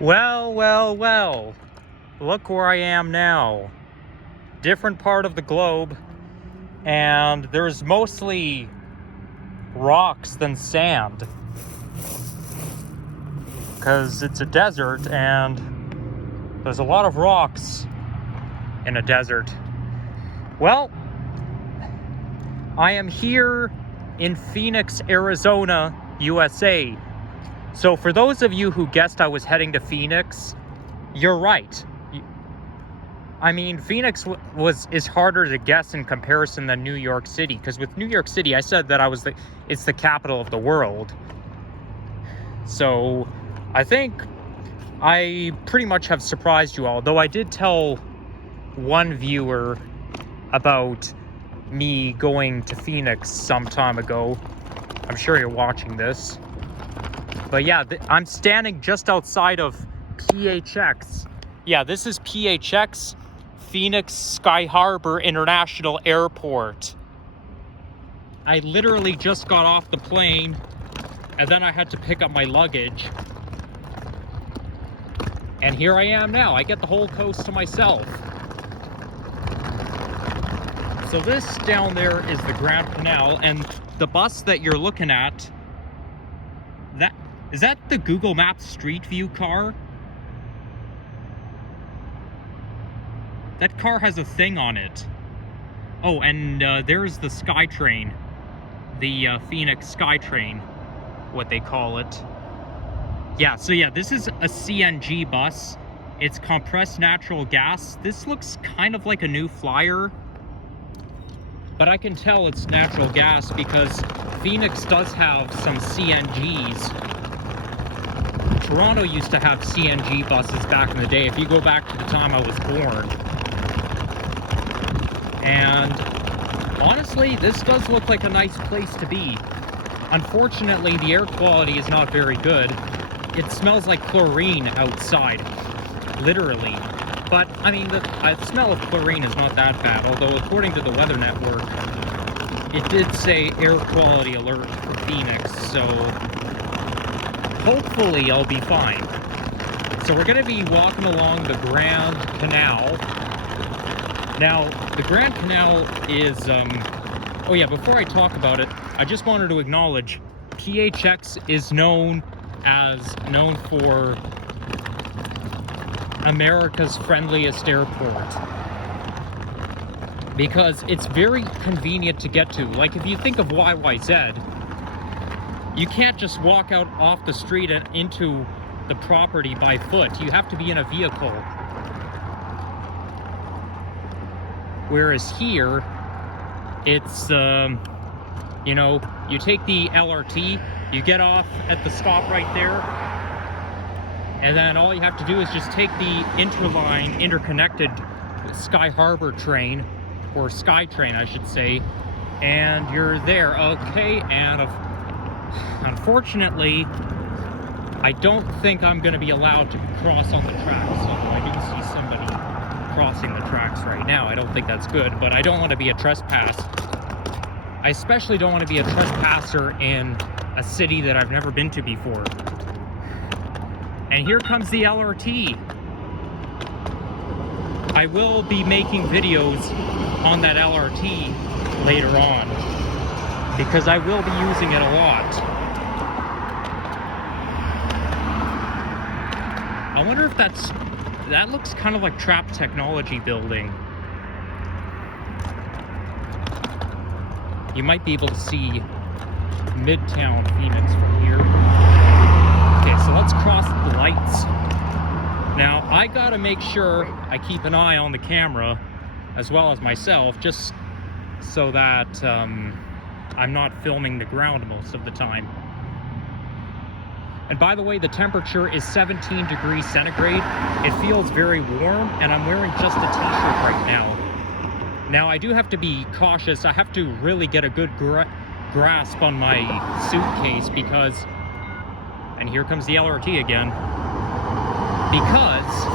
Well, well, well. Look where I am now. Different part of the globe, and there's mostly rocks than sand. Because it's a desert, and there's a lot of rocks in a desert. Well, I am here in Phoenix, Arizona, USA. So for those of you who guessed I was heading to Phoenix, you're right. I mean, Phoenix is harder to guess in comparison than New York City, because with New York City, I said that it's the capital of the world. So I think I pretty much have surprised you all, though I did tell one viewer about me going to Phoenix some time ago. I'm sure you're watching this. But yeah, I'm standing just outside of PHX. Yeah, this is PHX, Phoenix Sky Harbor International Airport. I literally just got off the plane, and then I had to pick up my luggage. And here I am now. I get the whole coast to myself. So this down there is the Grand Canal, and the bus that you're looking at, is that the Google Maps Street View car? That car has a thing on it. Oh, and there's the SkyTrain. The Phoenix SkyTrain, what they call it. Yeah, so yeah, this is a CNG bus. It's compressed natural gas. This looks kind of like a new Flyer, but I can tell it's natural gas because Phoenix does have some CNGs. Toronto used to have CNG buses back in the day, if you go back to the time I was born. And honestly, this does look like a nice place to be. Unfortunately, the air quality is not very good. It smells like chlorine outside, literally. But, I mean, the smell of chlorine is not that bad, although according to the Weather Network, it did say air quality alert for Phoenix, so hopefully I'll be fine. So we're going to be walking along the Grand Canal. Now, the Grand Canal is, oh yeah, before I talk about it, I just wanted to acknowledge PHX is known for America's friendliest airport, because it's very convenient to get to. Like, if you think of YYZ, you can't just walk out off the street and into the property by foot. You have to be in a vehicle. Whereas here, it's, you know, you take the LRT, you get off at the stop right there, and then all you have to do is just take the interconnected Sky Harbor train, or SkyTrain I should say, and you're there. Okay, and unfortunately, I don't think I'm going to be allowed to cross on the tracks, although I do see somebody crossing the tracks right now. I don't think that's good, but I don't want to be a trespass. I especially don't want to be a trespasser in a city that I've never been to before. And here comes the LRT. I will be making videos on that LRT later on, because I will be using it a lot. I wonder if that looks kind of like Trap Technology building. You might be able to see Midtown Phoenix from here. Okay, so let's cross the lights. Now, I gotta make sure I keep an eye on the camera as well as myself, just so that I'm not filming the ground most of the time. And by the way, the temperature is 17 degrees centigrade. It feels very warm, and I'm wearing just a t-shirt right now. Now, I do have to be cautious. I have to really get a good grasp on my suitcase because, and here comes the LRT again, because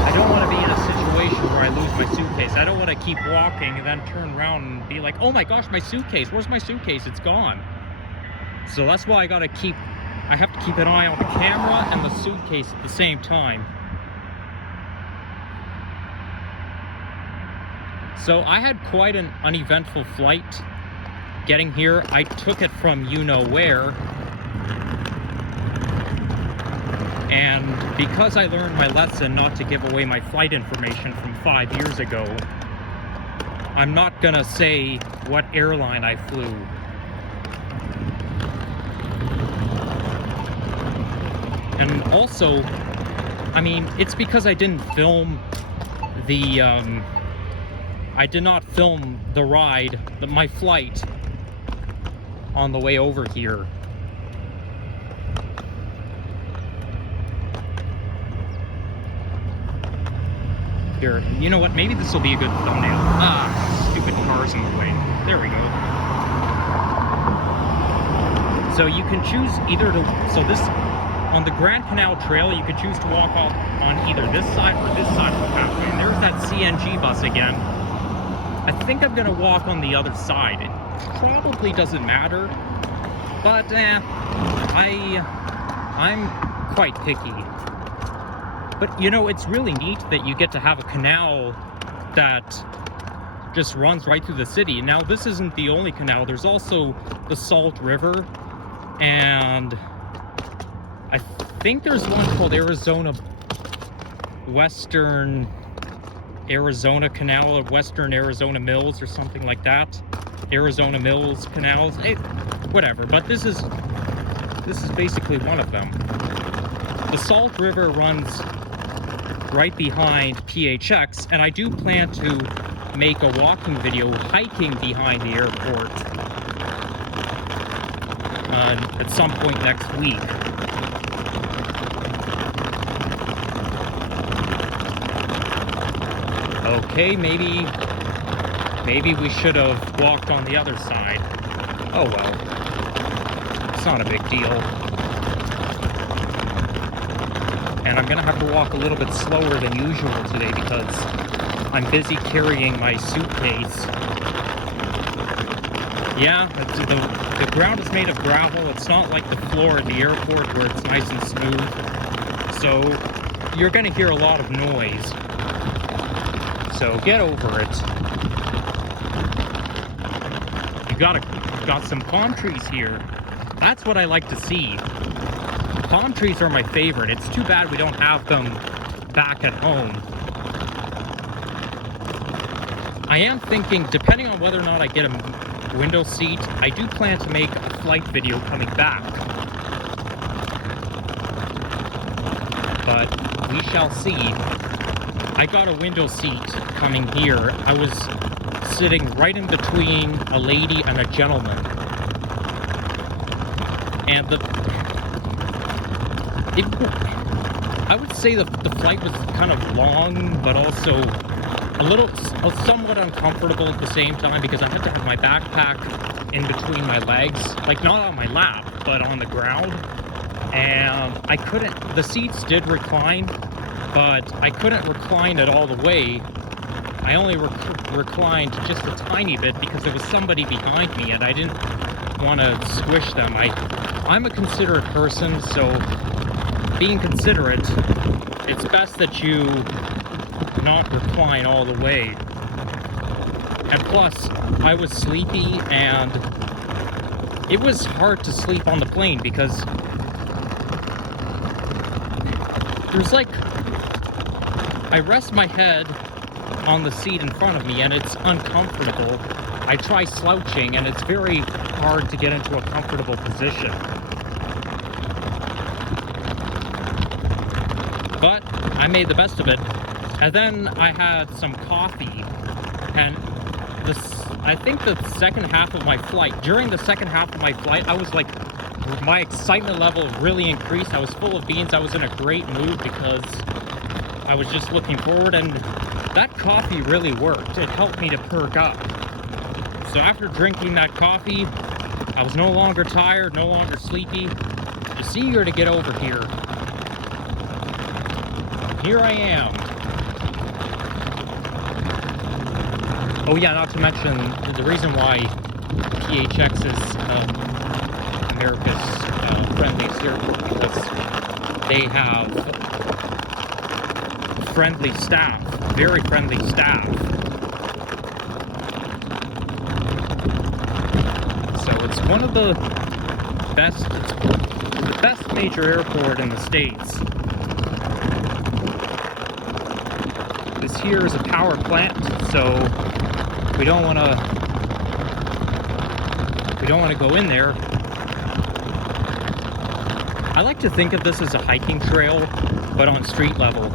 I don't want to be in a situation where I lose my suitcase. I don't want to keep walking and then turn around and be like, oh my gosh, my suitcase, where's my suitcase? It's gone. So that's why I gotta keep I have to keep an eye on the camera and the suitcase at the same time. So I had quite an uneventful flight getting here. I took it from you-know-where. And because I learned my lesson not to give away my flight information from 5 years ago, I'm not gonna say what airline I flew. And also, I mean, it's because I didn't film the, I did not film the ride, my flight, on the way over here. Here, you know what? Maybe this will be a good thumbnail. Ah, stupid cars in the way. There we go. So you can choose either to, so this, on the Grand Canal Trail, you could choose to walk on either this side or this side of the pathway. And there's that CNG bus again. I think I'm gonna walk on the other side. It probably doesn't matter, but I'm quite picky. But you know, it's really neat that you get to have a canal that just runs right through the city. Now, this isn't the only canal. There's also the Salt River, and I think there's one called Western Arizona Canal, or Western Arizona Mills, or something like that. Arizona Mills Canals, whatever. But this is basically one of them. The Salt River runs right behind PHX, and I do plan to make a walking video hiking behind the airport at some point next week. Okay, maybe we should have walked on the other side. Oh well, it's not a big deal. And I'm gonna have to walk a little bit slower than usual today because I'm busy carrying my suitcase. Yeah, the ground is made of gravel. It's not like the floor at the airport where it's nice and smooth. So you're gonna hear a lot of noise. So get over it. You got some palm trees here. That's what I like to see. Palm trees are my favorite. It's too bad we don't have them back at home. I am thinking, depending on whether or not I get a window seat, I do plan to make a flight video coming back. But we shall see. I got a window seat coming here. I was sitting right in between a lady and a gentleman. And I would say the flight was kind of long, but also somewhat uncomfortable at the same time because I had to have my backpack in between my legs, like not on my lap, but on the ground. And the seats did recline, but I couldn't recline it all the way. I only reclined just a tiny bit because there was somebody behind me and I didn't want to squish them. I'm a considerate person, so being considerate, it's best that you not recline all the way. And plus, I was sleepy and it was hard to sleep on the plane because there's like, I rest my head on the seat in front of me and it's uncomfortable. I try slouching and it's very hard to get into a comfortable position. But I made the best of it. And then I had some coffee, and I think the second half of my flight, during the second half of my flight, I was like, my excitement level really increased. I was full of beans. I was in a great mood because I was just looking forward, and that coffee really worked. It helped me to perk up. So after drinking that coffee, I was no longer tired, no longer sleepy, just eager to get over here. Here I am. Oh yeah, not to mention the reason why PHX is America's friendliest airport because they have friendly staff, very friendly staff. So it's one of the best, it's the best major airport in the States. This here is a power plant, so we don't want to go in there. I like to think of this as a hiking trail, but on street level.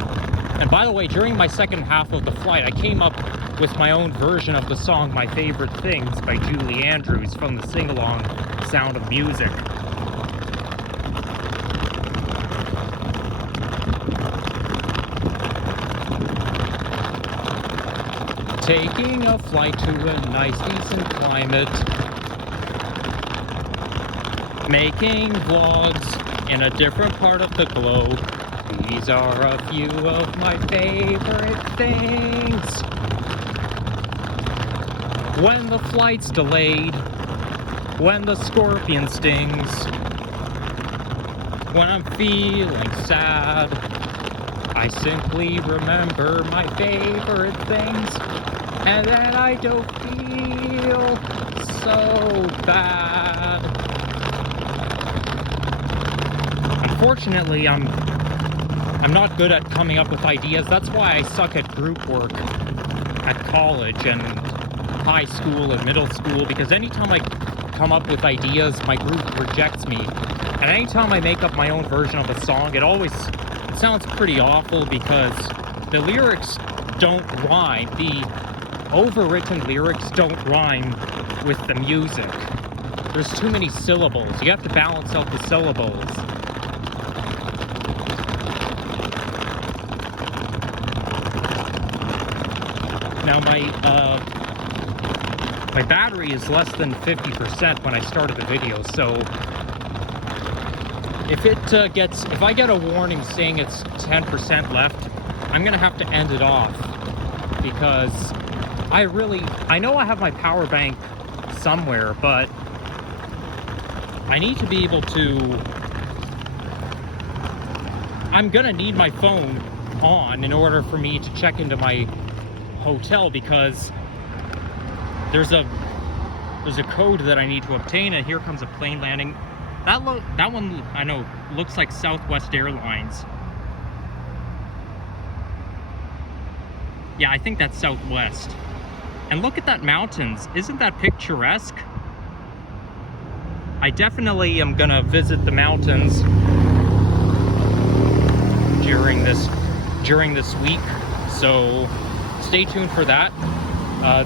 And by the way, during my second half of the flight, I came up with my own version of the song My Favorite Things by Julie Andrews from the sing-along Sound of Music. Taking a flight to a nice, decent climate. Making vlogs in a different part of the globe. These are a few of my favorite things. When the flight's delayed, when the scorpion stings, when I'm feeling sad, I simply remember my favorite things, and then I don't feel so bad. Unfortunately, I'm not good at coming up with ideas. That's why I suck at group work at college and high school and middle school, because anytime I come up with ideas, my group rejects me. And anytime I make up my own version of a song, it sounds pretty awful because the lyrics don't rhyme. The overwritten lyrics don't rhyme with the music. There's too many syllables. You have to balance out the syllables. Now my battery is less than 50% when I started the video, so if I get a warning saying it's 10% left, I'm gonna have to end it off, because I know I have my power bank somewhere, but I need to be able to, I'm gonna need my phone on in order for me to check into my hotel, because there's a code that I need to obtain, and here comes a plane landing. That one I know looks like Southwest Airlines. Yeah, I think that's Southwest. And look at that mountains. Isn't that picturesque? I definitely am gonna visit the mountains during this week, so stay tuned for that.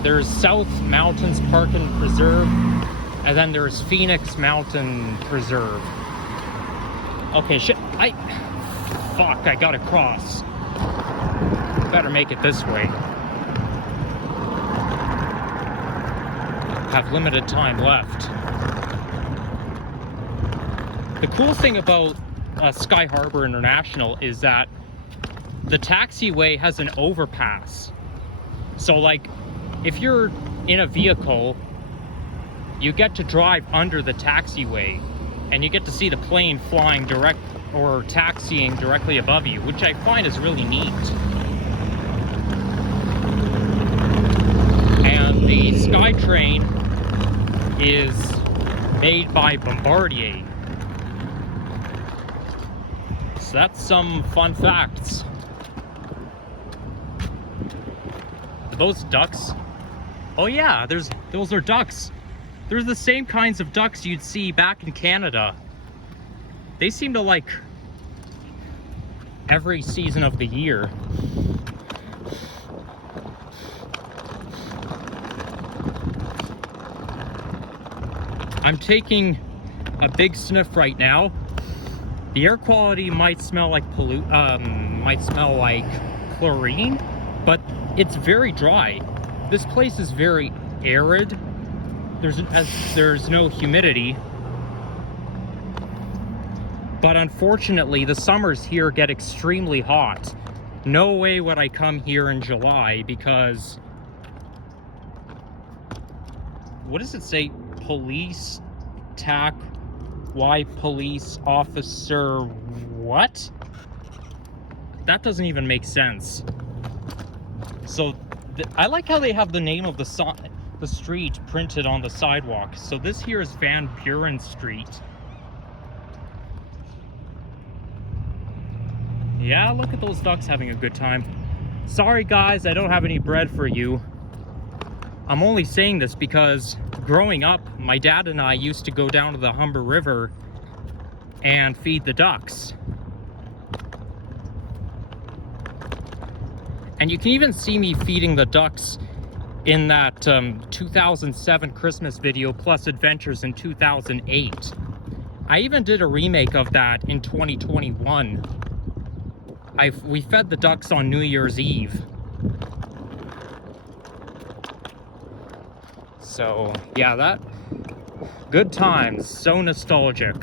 There's South Mountains Park and Preserve, and then there's Phoenix Mountain Preserve. Okay, shit, I gotta cross. Better make it this way. Have limited time left. The cool thing about Sky Harbor International is that the taxiway has an overpass. So like, if you're in a vehicle, you get to drive under the taxiway, and you get to see the plane flying taxiing directly above you, which I find is really neat. And the SkyTrain is made by Bombardier. So that's some fun facts. Those ducks? Oh yeah, those are ducks. They're the same kinds of ducks you'd see back in Canada. They seem to like every season of the year. I'm taking a big sniff right now. The air quality might smell like chlorine, but it's very dry. This place is very arid. There's no humidity. But unfortunately, the summers here get extremely hot. No way would I come here in July, because what does it say? Police TAC Why police officer what? That doesn't even make sense. So I like how they have the name of the street printed on the sidewalk. So this here is Van Buren Street. Yeah, look at those ducks having a good time. Sorry guys, I don't have any bread for you. I'm only saying this because growing up, my dad and I used to go down to the Humber River and feed the ducks. And you can even see me feeding the ducks in that 2007 Christmas video, plus Adventures in 2008. I even did a remake of that in 2021. We fed the ducks on New Year's Eve. So, yeah, good times, so nostalgic.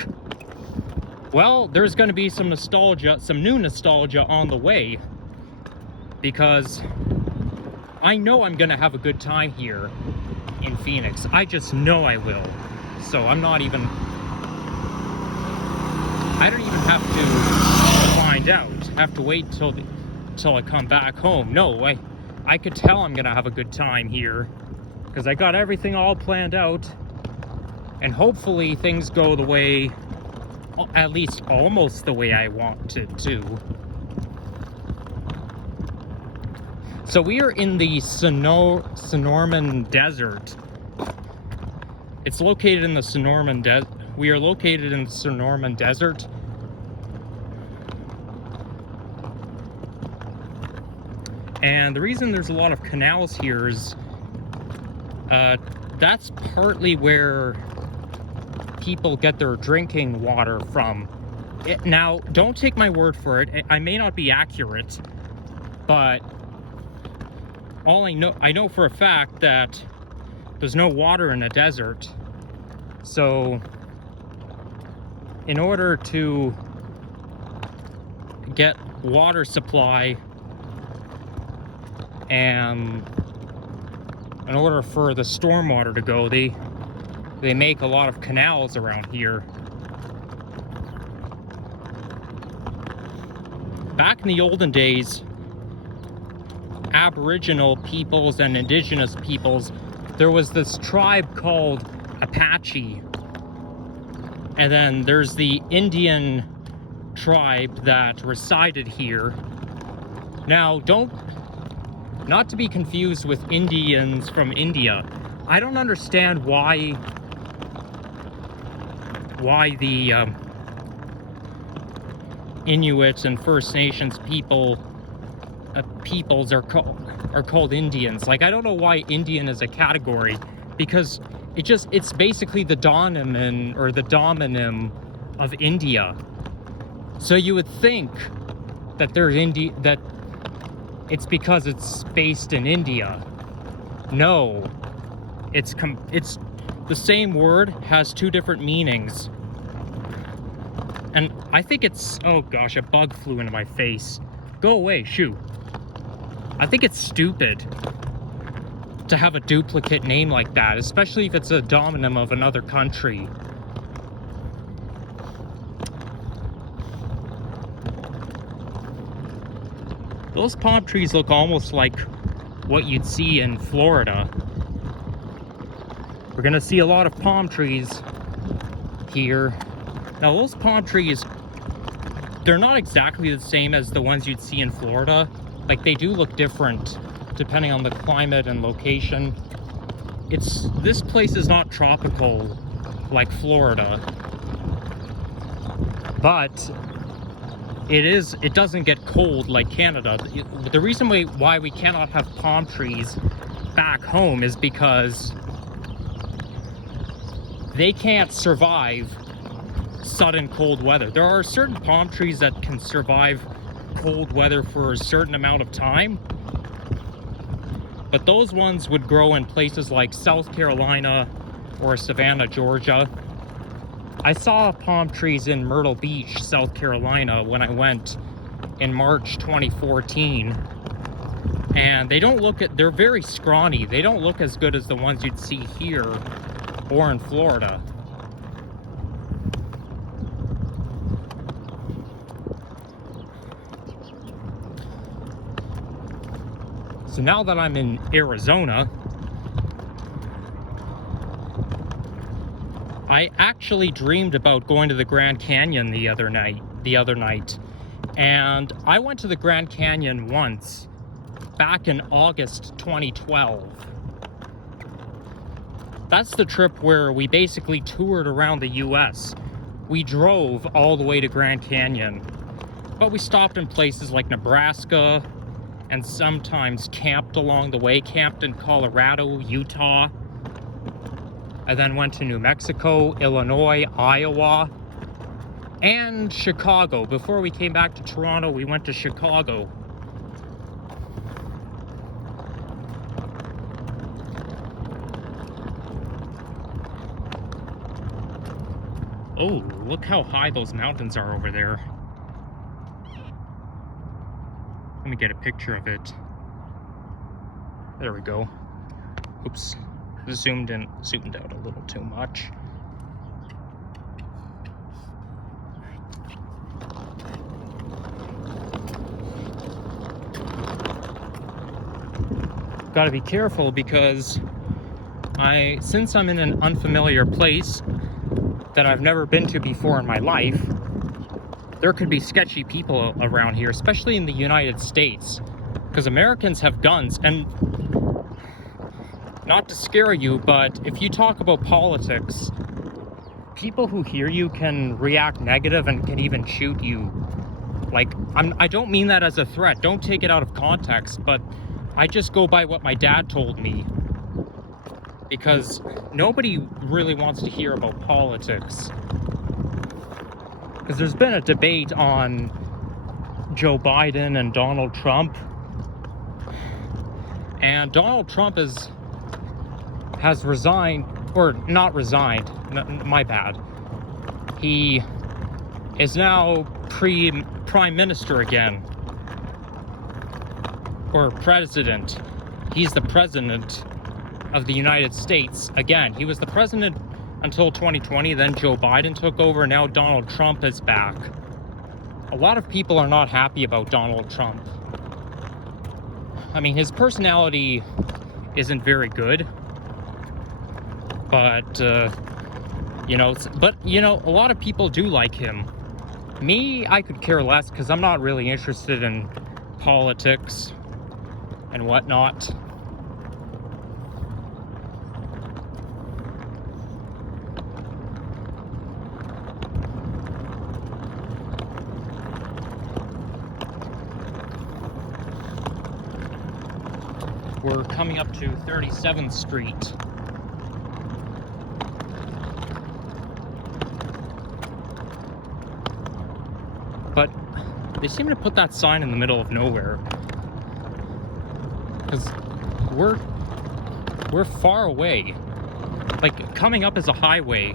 Well, there's gonna be some nostalgia, some new nostalgia on the way, because I know I'm gonna have a good time here in Phoenix. I just know I will. So I don't even have to find out. Have to wait till I come back home. No, I could tell I'm gonna have a good time here, because I got everything all planned out, and hopefully things go the way, at least almost the way I want it to. So we are in the Sonoran Desert. It's located in the Sonoran Desert. We are located in the Sonoran Desert. And the reason there's a lot of canals here is that's partly where people get their drinking water from. Now, don't take my word for it. I may not be accurate, but I know for a fact that there's no water in a desert. So in order to get water supply, and in order for the stormwater to go, they make a lot of canals around here. Back in the olden days, Aboriginal peoples and indigenous peoples, there was this tribe called Apache, and then there's the Indian tribe that resided here. Now, not to be confused with Indians from India. I don't understand why the Inuit and First Nations peoples are called Indians. Like, I don't know why Indian is a category, because it's basically the dononym or the domonym of India. So you would think that that it's because it's based in India. No, it's the same word has two different meanings. And I think oh gosh, a bug flew into my face. Go away, shoo. I think it's stupid to have a duplicate name like that, especially if it's a domonym of another country. Those palm trees look almost like what you'd see in Florida. We're gonna see a lot of palm trees here. Now, those palm trees, they're not exactly the same as the ones you'd see in Florida. Like, they do look different depending on the climate and location. This place is not tropical like Florida, but it doesn't get cold like Canada. The reason why we cannot have palm trees back home is because they can't survive sudden cold weather. There are certain palm trees that can survive cold weather for a certain amount of time, but those ones would grow in places like South Carolina or Savannah, Georgia. I saw palm trees in Myrtle Beach, South Carolina when I went in March 2014, and they're very scrawny. They don't look as good as the ones you'd see here or in Florida. So now that I'm in Arizona, I actually dreamed about going to the Grand Canyon the other night. And I went to the Grand Canyon once, back in August 2012. That's the trip where we basically toured around the US. We drove all the way to Grand Canyon, but we stopped in places like Nebraska and sometimes camped along the way, camped in Colorado, Utah, and then went to New Mexico, Illinois, Iowa, and Chicago. Before we came back to Toronto, we went to Chicago. Oh, look how high those mountains are over there. Let me get a picture of it. There we go. Oops. Zoomed out a little too much. Got to be careful because since I'm in an unfamiliar place that I've never been to before in my life, there could be sketchy people around here, especially in the United States, because Americans have guns. And not to scare you, but if you talk about politics, people who hear you can react negative and can even shoot you. Like, I don't mean that as a threat. Don't take it out of context, but I just go by what my dad told me, because nobody really wants to hear about politics. Because there's been a debate on Joe Biden and Donald Trump, and Donald Trump has resigned, or not resigned, my bad. He is now prime minister again, or president. He's the president of the United States again. He was the president until 2020, then Joe Biden took over, now Donald Trump is back. A lot of people are not happy about Donald Trump. I mean, his personality isn't very good, but a lot of people do like him. Me, I could care less because I'm not really interested in politics and whatnot. We're coming up to 37th Street. But they seem to put that sign in the middle of nowhere, because we're far away. Like, coming up is a highway.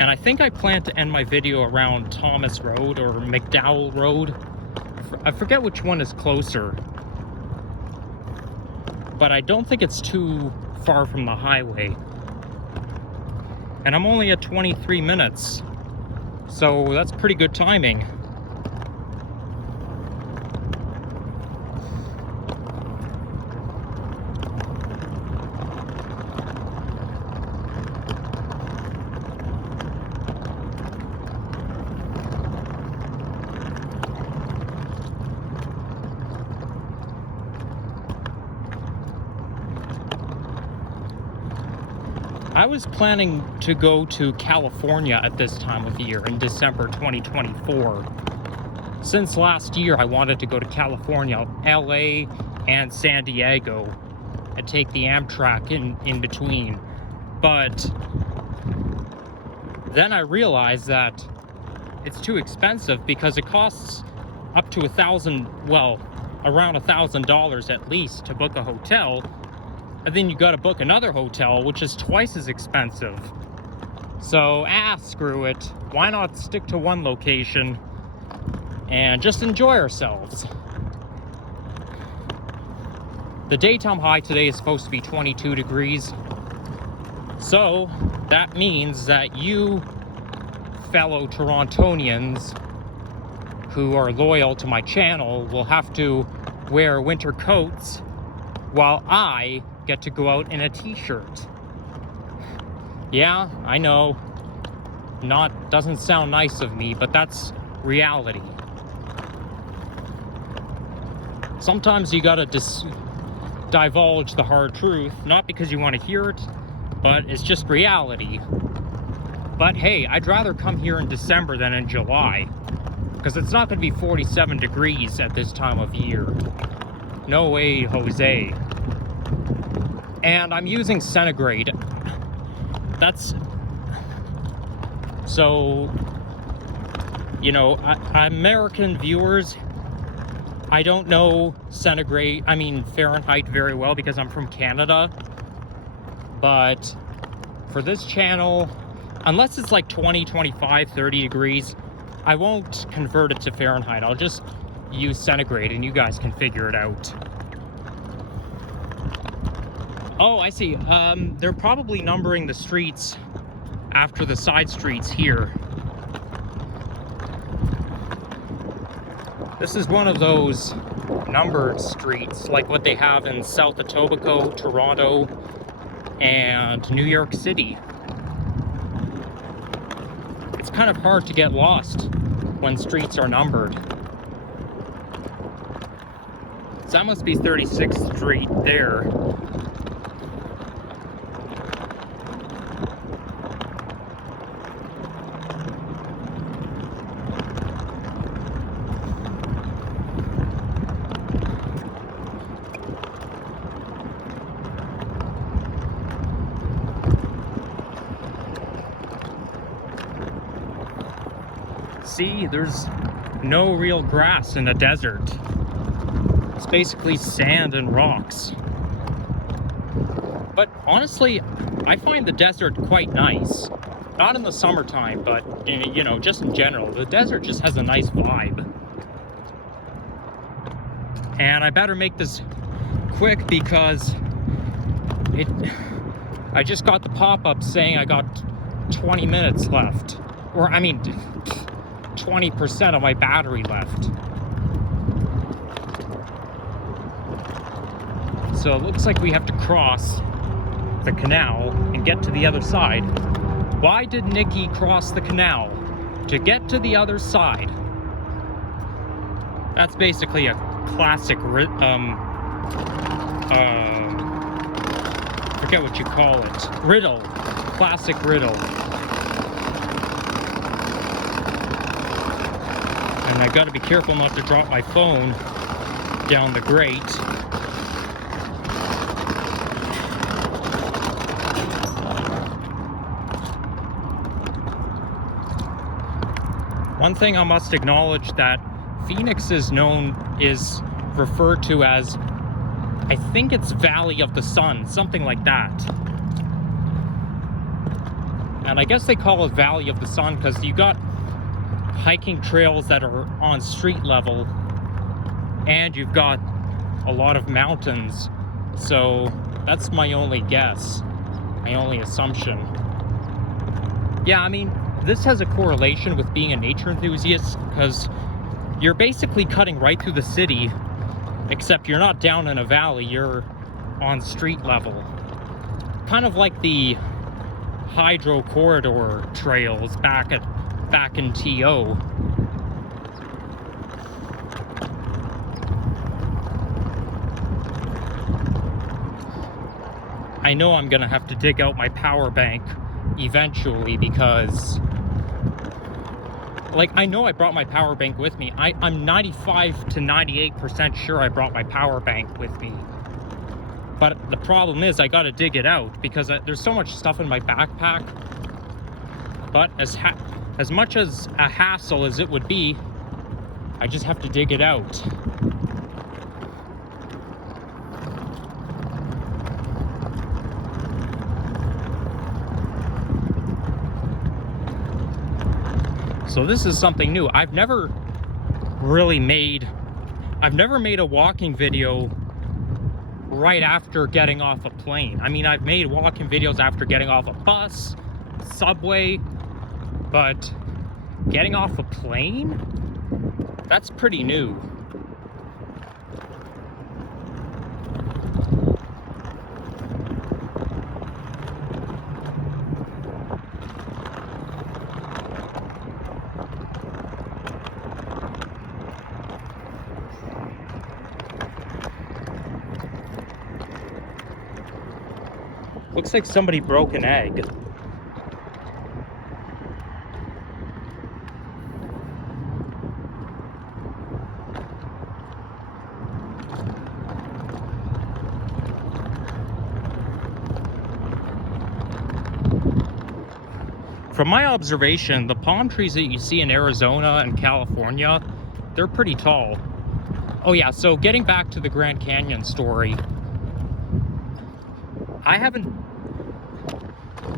And I think I plan to end my video around Thomas Road or McDowell Road. I forget which one is closer, but I don't think it's too far from the highway. And I'm only at 23 minutes, so that's pretty good timing. I was planning to go to California at this time of year in December 2024. Since last year, I wanted to go to California, LA, and San Diego, and take the Amtrak in between. But then I realized that it's too expensive because it costs up to around $1,000 at least to book a hotel. And then you gotta book another hotel, which is twice as expensive. So, screw it. Why not stick to one location and just enjoy ourselves? The daytime high today is supposed to be 22 degrees. So, that means that you fellow Torontonians who are loyal to my channel will have to wear winter coats while I get to go out in a t-shirt. Yeah, I know, doesn't sound nice of me, but that's reality. Sometimes you gotta divulge the hard truth, not because you want to hear it, but it's just reality. But hey, I'd rather come here in December than in July, because it's not going to be 47 degrees at this time of year. No way, Jose. And I'm using centigrade. That's... So, you know, American viewers, I don't know Fahrenheit very well because I'm from Canada. But for this channel, unless it's like 20, 25, 30 degrees, I won't convert it to Fahrenheit. I'll just use centigrade and you guys can figure it out. Oh, I see. They're probably numbering the streets after the side streets here. This is one of those numbered streets, like what they have in South Etobicoke, Toronto, and New York City. It's kind of hard to get lost when streets are numbered. So that must be 36th Street there. See, there's no real grass in a desert. It's basically sand and rocks. But honestly, I find the desert quite nice. Not in the summertime, but you know, just in general. The desert just has a nice vibe. And I better make this quick because I just got the pop-up saying I got 20 minutes left. Or, I mean, 20% of my battery left. So it looks like we have to cross the canal and get to the other side. Why did Nikki cross the canal? To get to the other side. That's basically a classic, forget what you call it. Riddle. Classic riddle. And I gotta be careful not to drop my phone down the grate. One thing I must acknowledge, that Phoenix is referred to as, I think it's Valley of the Sun, something like that. And I guess they call it Valley of the Sun because you got hiking trails that are on street level and you've got a lot of mountains. So that's my only guess, my only assumption. Yeah, I mean, this has a correlation with being a nature enthusiast because you're basically cutting right through the city, except you're not down in a valley, you're on street level. Kind of like the hydro corridor trails back in TO. I know I'm gonna have to dig out my power bank eventually because, like, I know I brought my power bank with me. I'm 95 to 98% sure I brought my power bank with me. But the problem is I gotta dig it out because there's so much stuff in my backpack. But as much as a hassle as it would be, I just have to dig it out. So this is something new. I've never made a walking video right after getting off a plane. I mean, I've made walking videos after getting off a bus, subway, but getting off a plane? That's pretty new. Looks like somebody broke an egg. From my observation, the palm trees that you see in Arizona and California, they're pretty tall. Oh yeah, so getting back to the Grand Canyon story, I haven't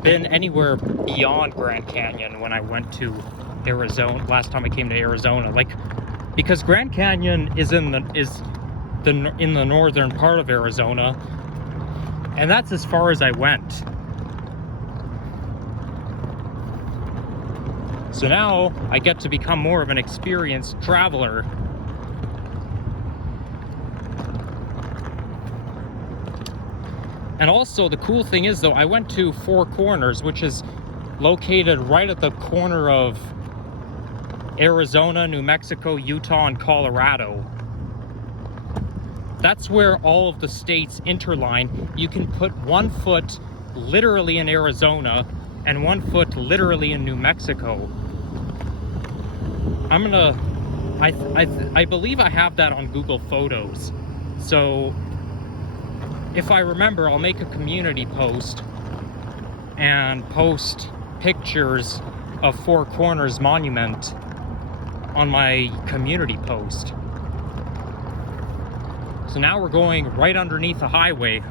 been anywhere beyond Grand Canyon when I went to Arizona last time I came to Arizona, like, because Grand Canyon is in the northern part of Arizona, and that's as far as I went. So now I get to become more of an experienced traveler. And also, the cool thing is, though, I went to Four Corners, which is located right at the corner of Arizona, New Mexico, Utah, and Colorado. That's where all of the states interline. You can put 1 foot literally in Arizona and 1 foot literally in New Mexico. I believe I have that on Google Photos. So if I remember, I'll make a community post and post pictures of Four Corners Monument on my community post. So now we're going right underneath the highway.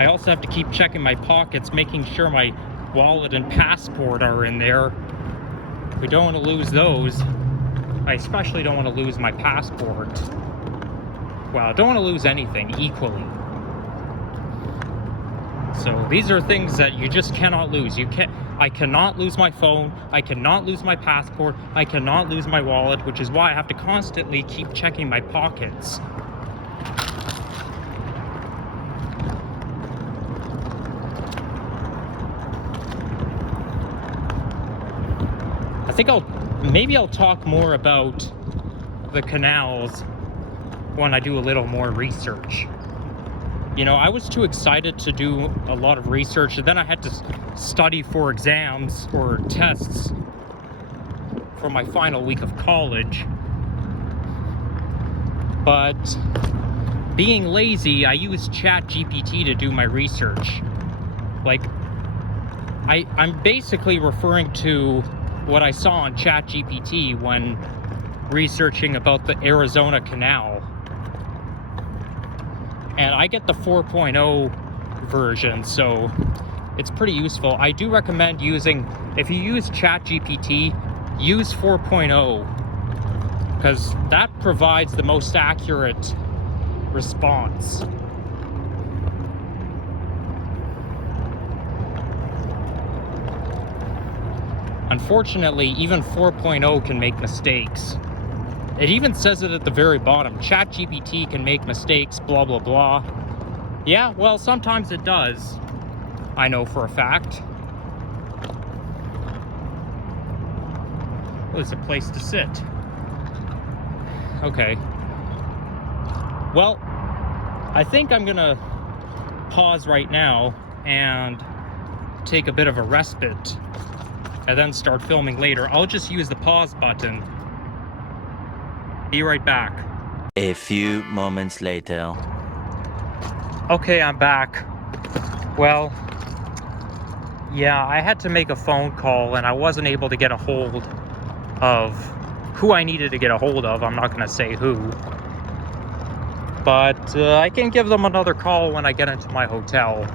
I also have to keep checking my pockets, making sure my wallet and passport are in there. We don't want to lose those. I especially don't want to lose my passport. Well, I don't want to lose anything equally. So these are things that you just cannot lose. I cannot lose my phone, I cannot lose my passport, I cannot lose my wallet, which is why I have to constantly keep checking my pockets. I think maybe I'll talk more about the canals when I do a little more research. You know, I was too excited to do a lot of research, and then I had to study for exams or tests for my final week of college. But being lazy, I used ChatGPT to do my research. Like, I'm basically referring to what I saw on ChatGPT when researching about the Arizona Canal. And I get the 4.0 version, so it's pretty useful. I do recommend using, if you use ChatGPT, use 4.0, because that provides the most accurate response. Unfortunately, even 4.0 can make mistakes. It even says it at the very bottom. ChatGPT can make mistakes, blah, blah, blah. Yeah, well, sometimes it does. I know for a fact. Well, it's a place to sit. Okay. Well, I think I'm gonna pause right now and take a bit of a respite and then start filming later. I'll just use the pause button. Be right back. A few moments later. Okay, I'm back. Well, yeah, I had to make a phone call and I wasn't able to get a hold of who I needed to get a hold of. I'm not gonna say who. But I can give them another call when I get into my hotel.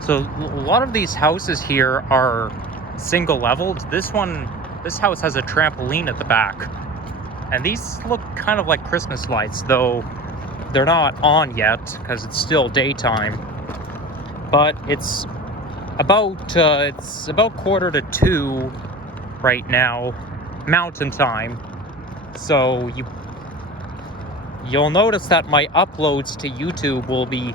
So a lot of these houses here are single leveled. This house has a trampoline at the back. And these look kind of like Christmas lights, though they're not on yet because it's still daytime. But it's about 1:45 right now, Mountain Time. So you'll notice that my uploads to YouTube will be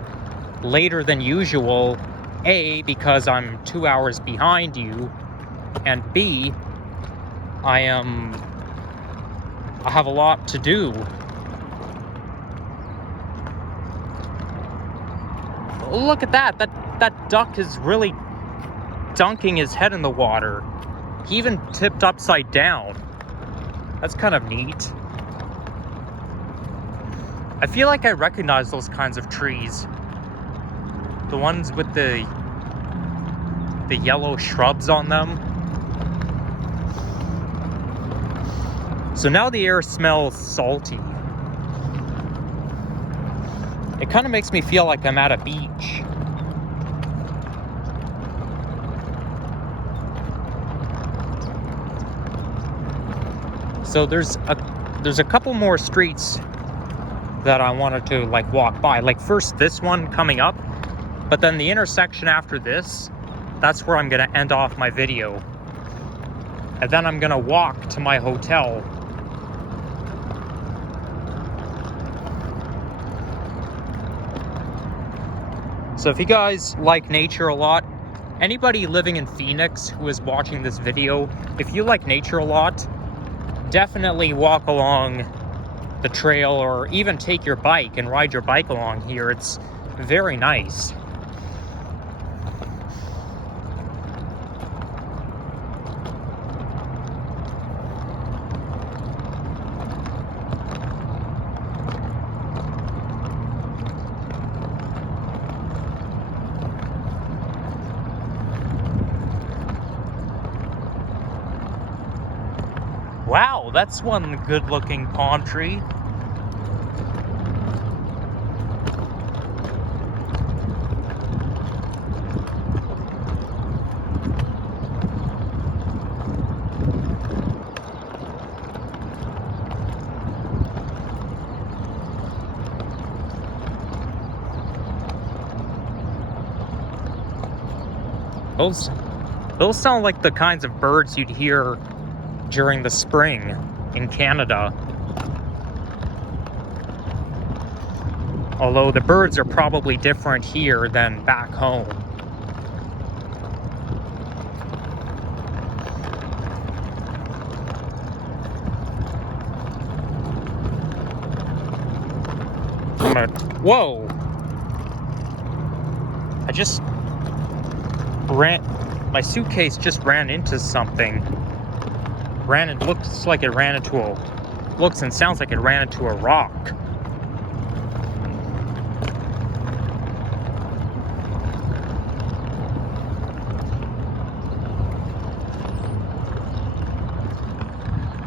later than usual. A, because I'm 2 hours behind you, and B, I have a lot to do. Look at that. That duck is really dunking his head in the water. He even tipped upside down. That's kind of neat. I feel like I recognize those kinds of trees. The ones with the yellow shrubs on them. So now the air smells salty. It kind of makes me feel like I'm at a beach. So there's a couple more streets that I wanted to like walk by. Like first this one coming up, but then the intersection after this, that's where I'm gonna end off my video. And then I'm gonna walk to my hotel. So if you guys like nature a lot, anybody living in Phoenix who is watching this video, if you like nature a lot, definitely walk along the trail or even take your bike and ride your bike along here. It's very nice. Wow, that's one good-looking palm tree. Those sound like the kinds of birds you'd hear during the spring in Canada. Although the birds are probably different here than back home. Whoa! My suitcase just ran into something. Looks and sounds like it ran into a rock.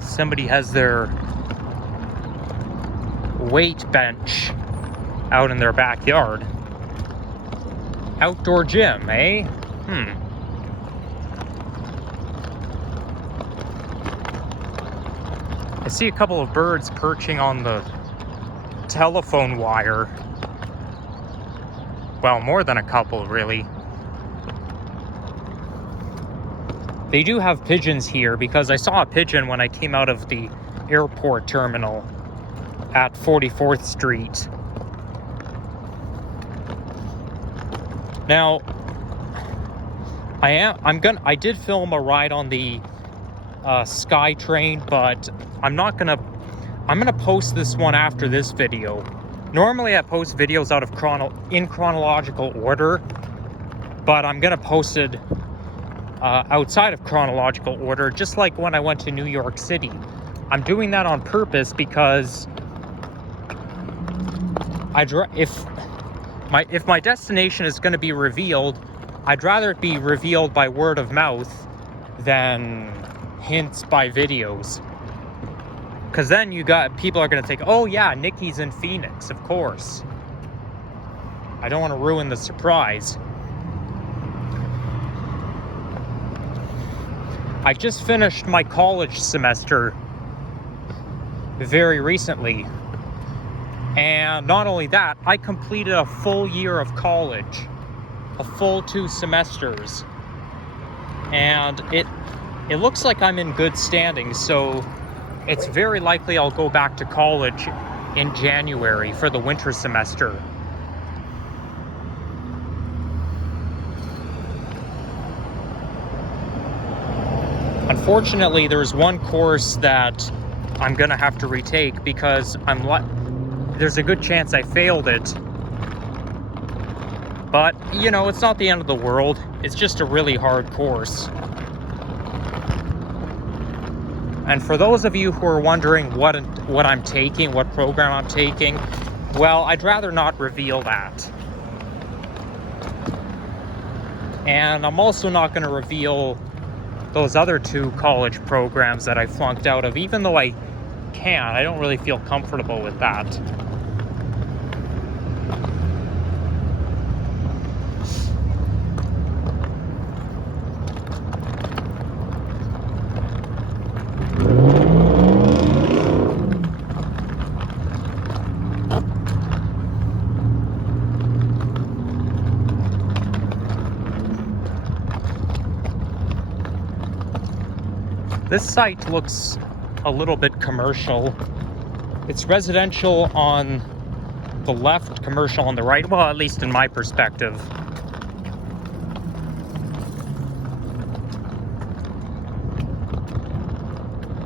Somebody has their weight bench out in their backyard. Outdoor gym, eh? I see a couple of birds perching on the telephone wire. Well, more than a couple, really. They do have pigeons here because I saw a pigeon when I came out of the airport terminal at 44th Street. Now, I did film a ride on the Sky Train, but I'm gonna post this one after this video. Normally I post videos out of in chronological order, but I'm gonna post it outside of chronological order, just like when I went to New York City. I'm doing that on purpose because if my destination is going to be revealed, I'd rather it be revealed by word of mouth than hints by videos. Because then people are going to think, oh yeah, Nikki's in Phoenix, of course. I don't want to ruin the surprise. I just finished my college semester very recently. And not only that, I completed a full year of college, a full 2 semesters. And it looks like I'm in good standing, so it's very likely I'll go back to college in January for the winter semester. Unfortunately, there's one course that I'm gonna have to retake because there's a good chance I failed it. But, you know, it's not the end of the world. It's just a really hard course. And for those of you who are wondering what I'm taking, what program I'm taking, well, I'd rather not reveal that. And I'm also not going to reveal those other 2 college programs that I flunked out of, even though I can. I don't really feel comfortable with that. This site looks a little bit commercial. It's residential on the left, commercial on the right. Well, at least in my perspective.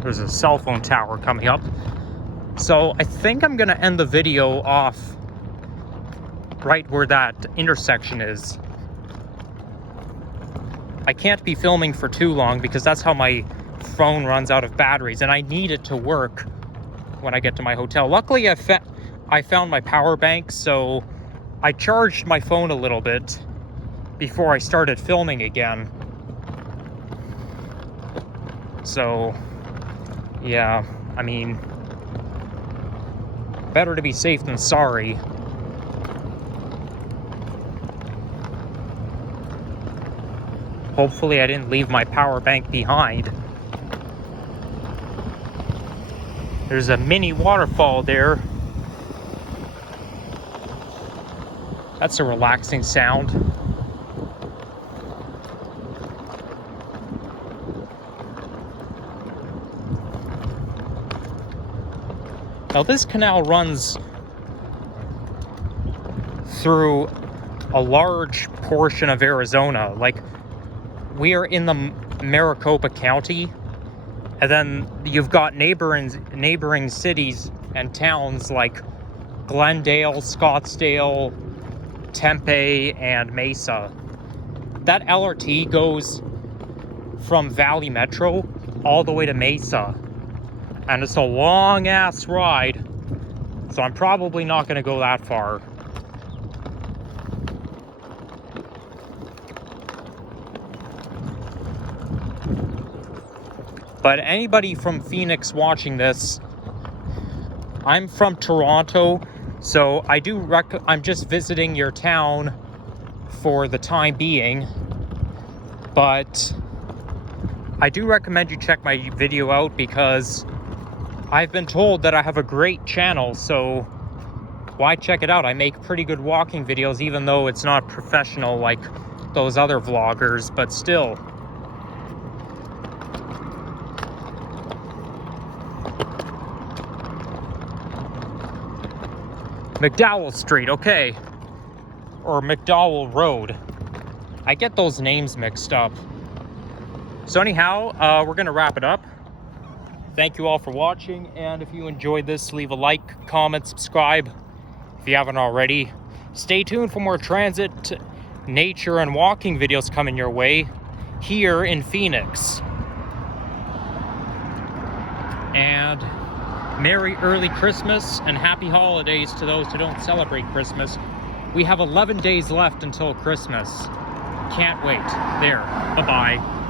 There's a cell phone tower coming up. So I think I'm gonna end the video off right where that intersection is. I can't be filming for too long because that's how my phone runs out of batteries, and I need it to work when I get to my hotel. Luckily, I found my power bank, so I charged my phone a little bit before I started filming again. So, yeah, I mean, better to be safe than sorry. Hopefully I didn't leave my power bank behind. There's a mini waterfall there. That's a relaxing sound. Now this canal runs through a large portion of Arizona. Like, we are in the Maricopa County, and then you've got neighboring cities and towns like Glendale, Scottsdale, Tempe, and Mesa. That LRT goes from Valley Metro all the way to Mesa, and it's a long ass ride, so I'm probably not going to go that far. But anybody from Phoenix watching this, I'm from Toronto, so I'm just visiting your town for the time being, but I do recommend you check my video out because I've been told that I have a great channel, so why check it out? I make pretty good walking videos, even though it's not professional like those other vloggers, but still. McDowell Street, okay. Or McDowell Road. I get those names mixed up. So anyhow, we're gonna wrap it up. Thank you all for watching, and if you enjoyed this, leave a like, comment, subscribe if you haven't already. Stay tuned for more transit, nature, and walking videos coming your way here in Phoenix. And Merry early Christmas and happy holidays to those who don't celebrate Christmas. We have 11 days left until Christmas. Can't wait. There. Bye-bye.